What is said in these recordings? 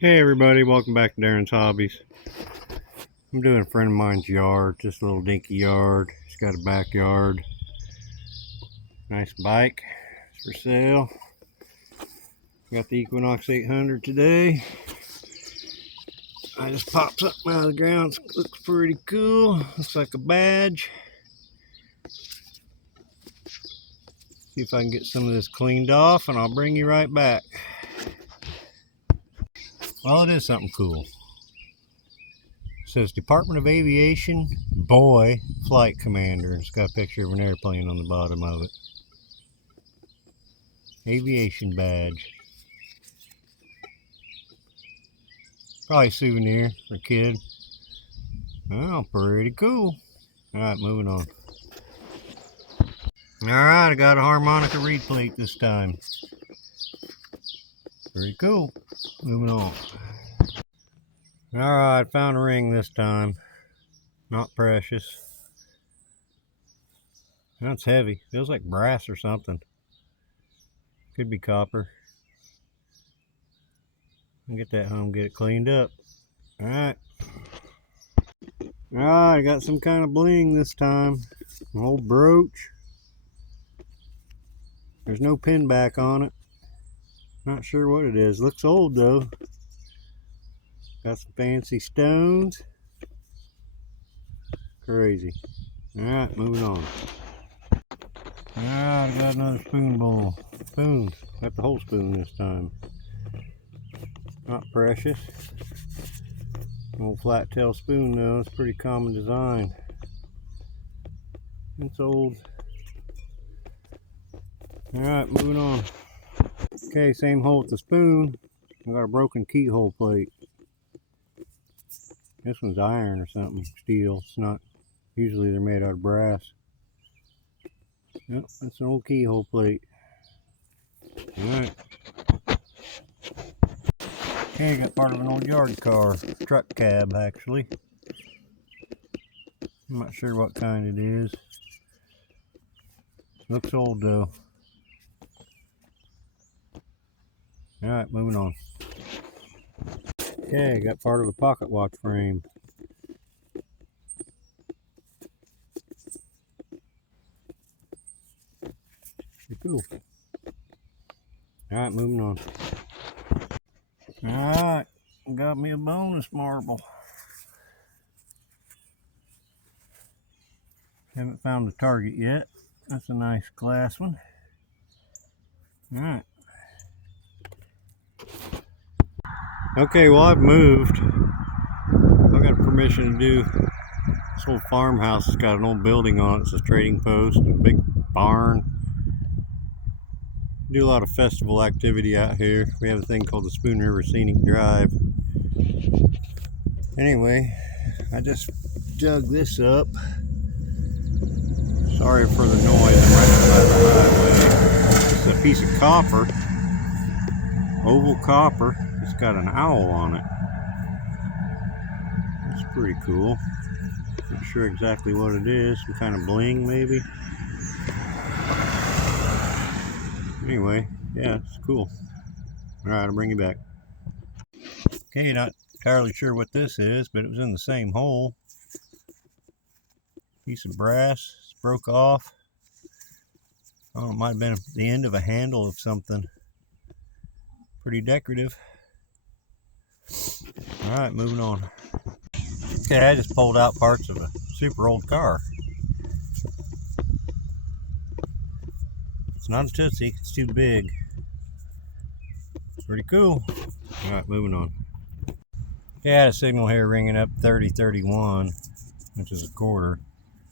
Hey everybody, welcome back to Darren's Hobbies. I'm doing a friend of mine's yard, just a little dinky yard. He's got a backyard. Nice bike, it's for sale. Got the Equinox 800 today. I just pops up out of the ground, looks pretty cool. Looks like a badge. See if I can get some of this cleaned off and I'll bring you right back. Well, it is something cool. It says Department of Aviation Boy Flight Commander. It's got a picture of an airplane on the bottom of it. Aviation badge. Probably a souvenir for a kid. Oh, pretty cool. Alright, moving on. Alright, I got a harmonica reed plate this time. Pretty cool. Moving on. Alright, found a ring this time. Not precious. That's heavy. Feels like brass or something. Could be copper. I'll get that home, get it cleaned up. Alright. Alright, I got some kind of bling this time. An old brooch. There's no pin back on it. Not sure what it is. Looks old though. Got some fancy stones. Crazy. Alright, moving on. Alright, I got another spoon bowl. Spoon. Got the whole spoon this time. Not precious. Old flat tail spoon though. It's a pretty common design. It's old. Alright, moving on. Okay, same hole with the spoon. I got a broken keyhole plate. This one's iron or something, steel. It's not, usually they're made out of brass. Yep, that's an old keyhole plate. Alright. Okay, got part of an old yard car. Truck cab, actually. I'm not sure what kind it is. Looks old though. Alright, moving on. Okay, got part of a pocket watch frame. Pretty cool. Alright, moving on. Alright, got me a bonus marble. Haven't found the target yet. That's a nice glass one. Alright. Okay, well I've moved. I got permission to do this old farmhouse. It's got an old building on it. It's a trading post and a big barn. Do a lot of festival activity out here. We have a thing called the Spoon River Scenic Drive. Anyway, I just dug this up. Sorry for the noise. I'm right beside the highway. This is a piece of copper. Oval copper. It's got an owl on it. It's pretty cool. Not sure exactly what it is. Some kind of bling maybe. Anyway, yeah, it's cool. Alright, I'll bring you back. Okay, not entirely sure what this is, but it was in the same hole. Piece of brass. It's broke off. Oh, it might have been the end of a handle of something. Pretty decorative. Alright, moving on. Okay, I just pulled out parts of a super old car. It's not a Tootsie, it's too big. It's pretty cool. Alright, moving on. Okay, I had a signal here ringing up 3031, which is a quarter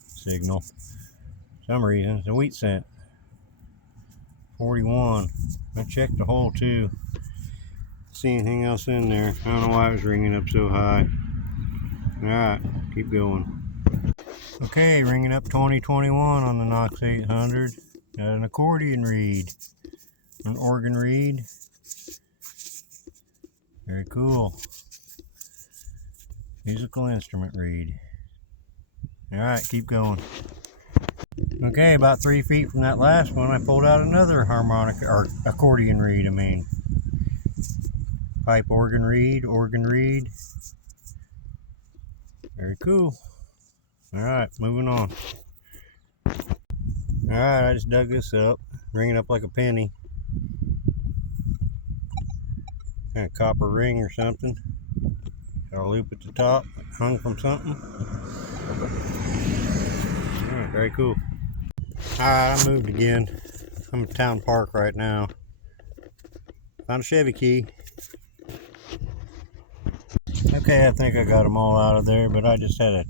signal. For some reason, it's a wheat cent. 41. I checked the hole too. See anything else in there. I don't know why it was ringing up so high. Alright, keep going. Okay, ringing up 2021 on the Knox 800. Got an accordion reed. An organ reed. Very cool. Musical instrument reed. Alright, keep going. Okay, about 3 feet from that last one, I pulled out another harmonica, or accordion reed, I mean. pipe organ reed, Very cool. Alright, moving on. Alright, I just dug this up, ring it up like a penny. Kind of copper ring or something. Got a loop at the top, hung from something. Alright, very cool. Alright, I moved again. I'm at Town Park right now. Found a Chevy key. Okay, I think I got them all out of there, but I just had a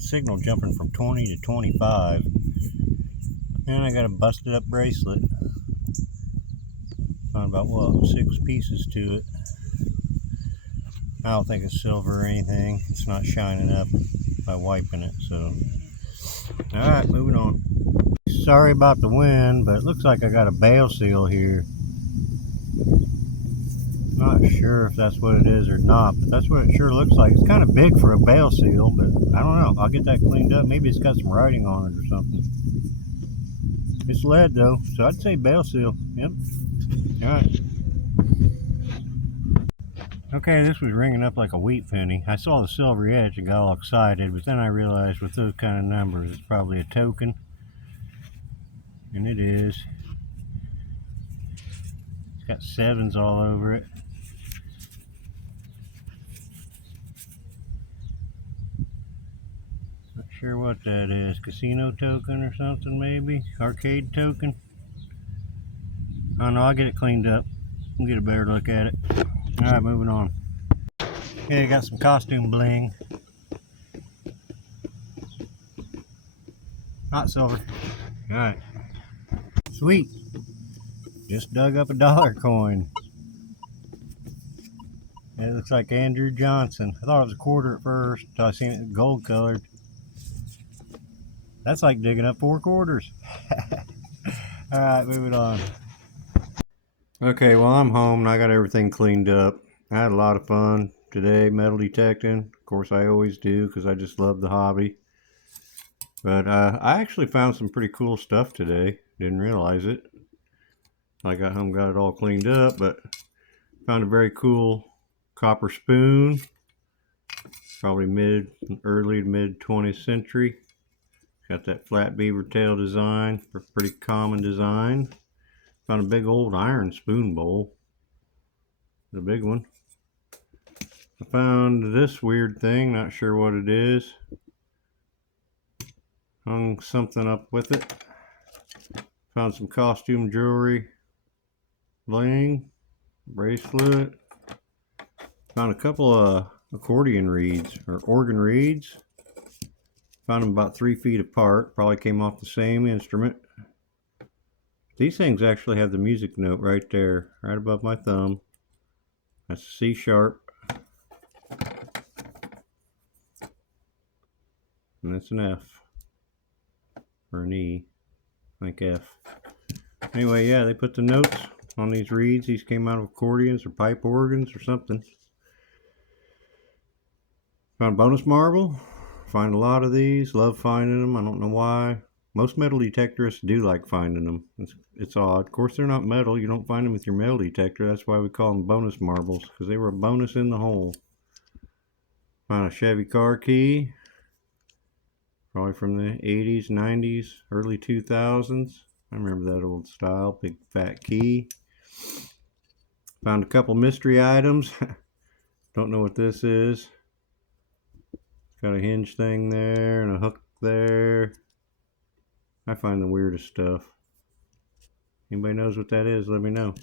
signal jumping from 20 to 25. And I got a busted up bracelet. Found about, what, 6 pieces to it. I don't think it's silver or anything. It's not shining up by wiping it, so. Alright, moving on. Sorry about the wind, but it looks like I got a bale seal here. Not sure if that's what it is or not, but that's what it sure looks like. It's kind of big for a bale seal, but I don't know. I'll get that cleaned up. Maybe it's got some writing on it or something. It's lead though, so I'd say bale seal. Yep. Alright. Okay, this was ringing up like a wheat penny. I saw the silver edge and got all excited, but then I realized with those kind of numbers, it's probably a token. And it is. It's got 7s all over it. Not sure what that is. Casino token or something maybe? Arcade token? I don't know, I'll get it cleaned up. We'll get a better look at it. Alright, moving on. Yeah, got some costume bling. Not silver. Alright. Sweet. Just dug up a dollar coin. It looks like Andrew Johnson. I thought it was a quarter at first until I seen it gold colored. That's like digging up 4 quarters. Alright, moving on. Okay, well I'm home and I got everything cleaned up. I had a lot of fun today metal detecting. Of course I always do because I just love the hobby. But I actually found some pretty cool stuff today. Didn't realize it. I got home, got it all cleaned up, but found a very cool copper spoon. Probably early to mid 20th century. Got that flat beaver tail design, pretty common design. Found a big old iron spoon bowl. The big one. I found this weird thing, not sure what it is. Hung something up with it. Found some costume jewelry. Bling. Bracelet. Found a couple of accordion reeds, or organ reeds. Found them about 3 feet apart. Probably came off the same instrument. These things actually have the music note right there, right above my thumb. That's C sharp. And that's an F. Or an E. I think F. Anyway, yeah, they put the notes on these reeds. These came out of accordions or pipe organs or something. Found a bonus marble. Find a lot of these. Love finding them. I don't know why. Most metal detectorists do like finding them. It's odd. Of course, they're not metal. You don't find them with your metal detector. That's why we call them bonus marbles, because they were a bonus in the hole. Found a Chevy car key. Probably from the 80s, 90s, early 2000s. I remember that old style. Big fat key. Found a couple mystery items. Don't know what this is. Got a hinge thing there and a hook there. I find the weirdest stuff. Anybody knows what that is, let me know.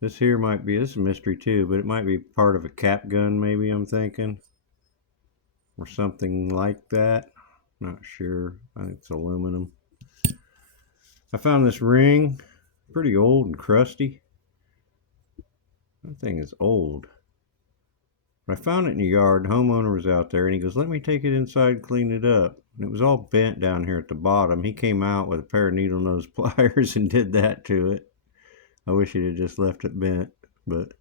This here might be, this is a mystery too, but it might be part of a cap gun maybe, I'm thinking. Or something like that. Not sure. I think it's aluminum. I found this ring. Pretty old and crusty. That thing is old. I found it in the yard. The homeowner was out there and he goes, let me take it inside and clean it up. And it was all bent down here at the bottom. He came out with a pair of needle nose pliers and did that to it. I wish he'd have just left it bent, but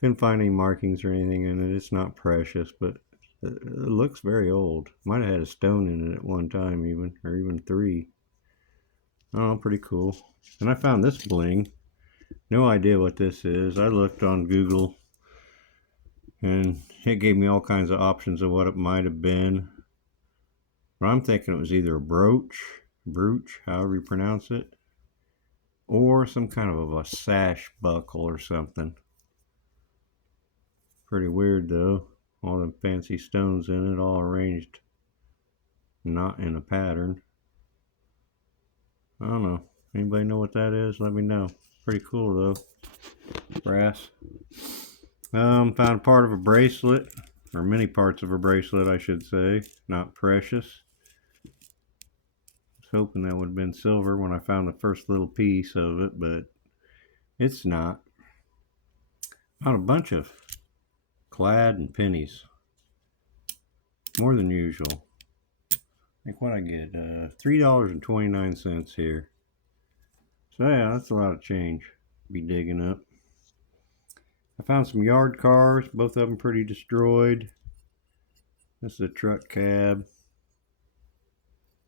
couldn't find any markings or anything in it. It's not precious, but it looks very old. Might have had a stone in it at one time even, or even 3. Oh, pretty cool. And I found this bling. No idea what this is. I looked on Google and it gave me all kinds of options of what it might have been. But I'm thinking it was either a brooch, however you pronounce it, or some kind of a sash buckle or something. Pretty weird though. All them fancy stones in it, all arranged not in a pattern. I don't know. Anybody know what that is? Let me know. Pretty cool though. Brass. Found part of a bracelet, or many parts of a bracelet, I should say. Not precious. I was hoping that would have been silver when I found the first little piece of it, but it's not. Found a bunch of clad and pennies. More than usual. I think what I get, $3.29 here. So yeah, that's a lot of change to be digging up. I found some yard cars, both of them pretty destroyed. This is a truck cab.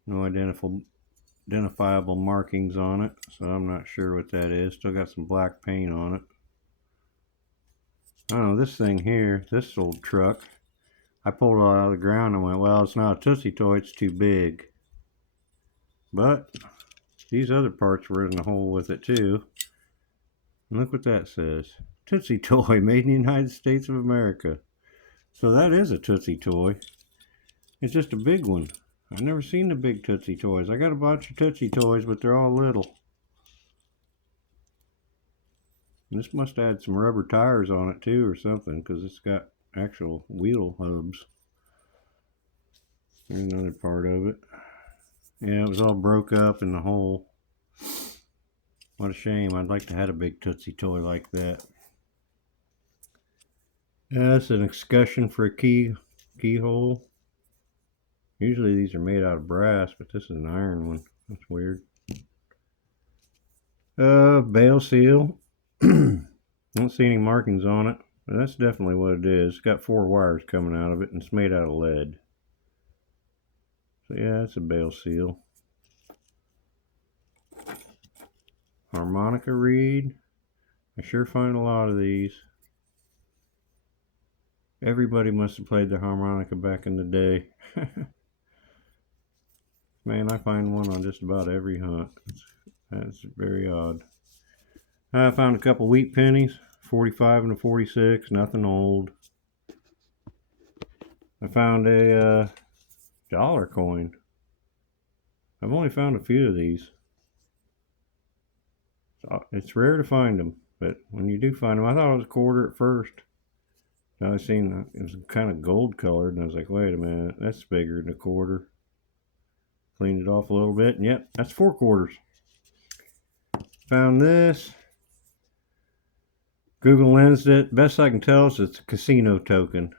No identifiable markings on it, so I'm not sure what that is. Still got some black paint on it. I don't know, this thing here, this old truck, I pulled it out of the ground and went, well, it's not a Tootsie Toy, it's too big. But these other parts were in the hole with it too. And look what that says. Tootsie Toy, made in the United States of America. So that is a Tootsie Toy. It's just a big one. I've never seen the big Tootsie Toys. I got a bunch of Tootsie Toys, but they're all little. And this must have had some rubber tires on it too or something, because it's got actual wheel hubs. There's another part of it. Yeah, it was all broke up in the hole. What a shame. I'd like to have a big Tootsie Toy like that. That's an escutcheon for a keyhole. Usually these are made out of brass, but this is an iron one. That's weird. Bale seal. Don't see any markings on it, but that's definitely what it is. It's got 4 wires coming out of it, and it's made out of lead. So yeah, it's a bale seal. Harmonica reed. I sure find a lot of these. Everybody must have played the harmonica back in the day. Man, I find one on just about every hunt. That's very odd. I found a couple wheat pennies, 45 and a 46, nothing old. I found a dollar coin. I've only found a few of these. It's rare to find them, but when you do find them, I thought it was a quarter at first. Now I seen it was kind of gold colored, and I was like, wait a minute, that's bigger than a quarter. Cleaned it off a little bit, and yep, that's 4 quarters. Found this. Google lensed it. Best I can tell is it's a casino token.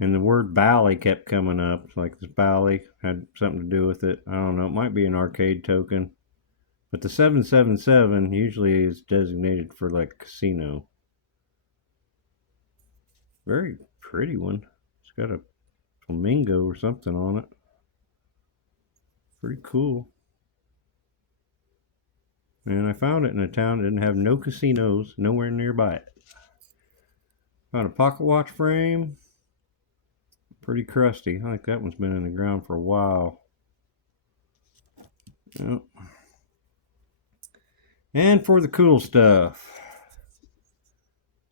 And the word Bally kept coming up. It's like this Bally had something to do with it. I don't know. It might be an arcade token. But the 777 usually is designated for like a casino. Very pretty one. It's got a flamingo or something on it. Pretty cool. And I found it in a town that didn't have no casinos nowhere nearby it. Found a pocket watch frame. Pretty crusty. I think that one's been in the ground for a while. Yep. And for the cool stuff.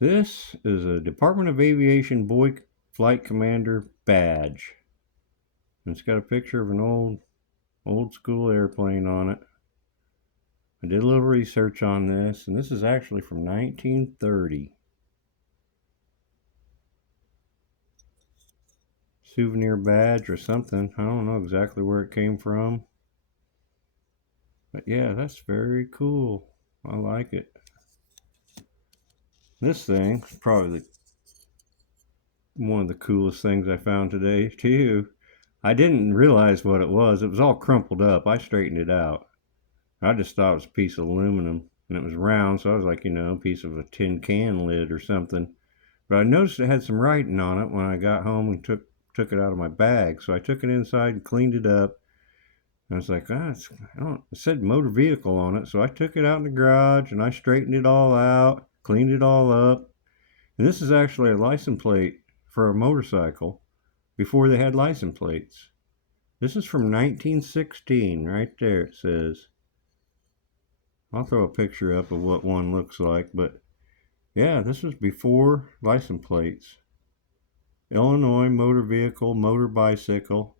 This is a Department of Aviation Boy Flight Commander badge. And it's got a picture of an old school airplane on it. I did a little research on this, and this is actually from 1930. Souvenir badge or something. I don't know exactly where it came from. But yeah, that's very cool. I like it. This thing is probably one of the coolest things I found today, too. I didn't realize what it was. It was all crumpled up. I straightened it out. I just thought it was a piece of aluminum, and it was round, so I was like, a piece of a tin can lid or something. But I noticed it had some writing on it when I got home and took it out of my bag. So I took it inside and cleaned it up. I was like, it said motor vehicle on it. So I took it out in the garage and I straightened it all out, cleaned it all up. And this is actually a license plate for a motorcycle before they had license plates. This is from 1916, right there it says. I'll throw a picture up of what one looks like, but yeah, this was before license plates. Illinois motor vehicle, motor bicycle.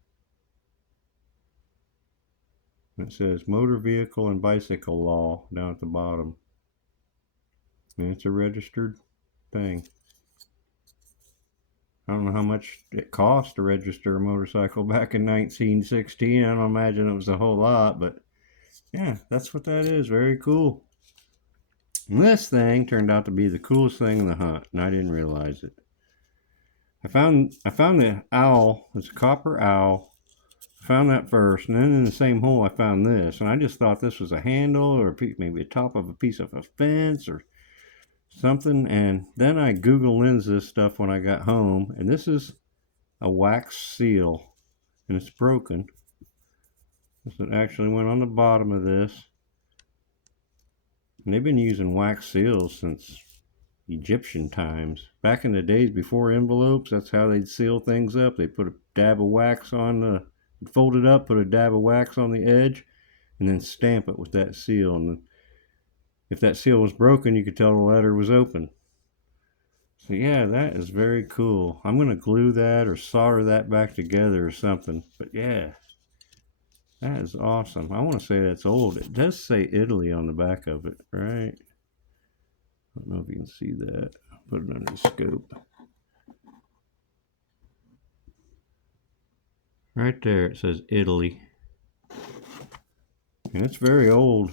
It says motor vehicle and bicycle law down at the bottom. And it's a registered thing. I don't know how much it cost to register a motorcycle back in 1916. I don't imagine it was a whole lot, but yeah, that's what that is. Very cool. And this thing turned out to be the coolest thing in the hunt, and I didn't realize it. I found the owl. It's a copper owl. I found that first, and then in the same hole I found this, and I just thought this was a handle or maybe the top of a piece of a fence or something. And then I Google Lens this stuff when I got home, and this is a wax seal, and it's broken. This actually went on the bottom of this, and they've been using wax seals since Egyptian times. Back in the days before envelopes, that's how they'd seal things up. They put a dab of wax on the, fold it up, put a dab of wax on the edge, and then stamp it with that seal. And if that seal was broken, you could tell the letter was open. So yeah, that is very cool. I'm going to glue that or solder that back together or something. But yeah, that is awesome. I want to say that's old. It does say Italy on the back of it, right? I don't know if you can see that. Put it under the scope. Right there it says Italy. And it's very old.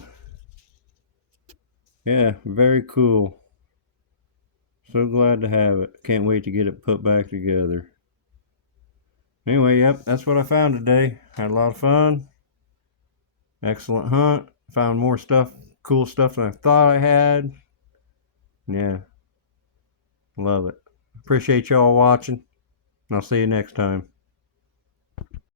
Yeah, very cool. So glad to have it. Can't wait to get it put back together. Anyway, yep, that's what I found today. Had a lot of fun. Excellent hunt. Found more stuff, cool stuff than I thought I had. Yeah. Love it. Appreciate y'all watching. And I'll see you next time.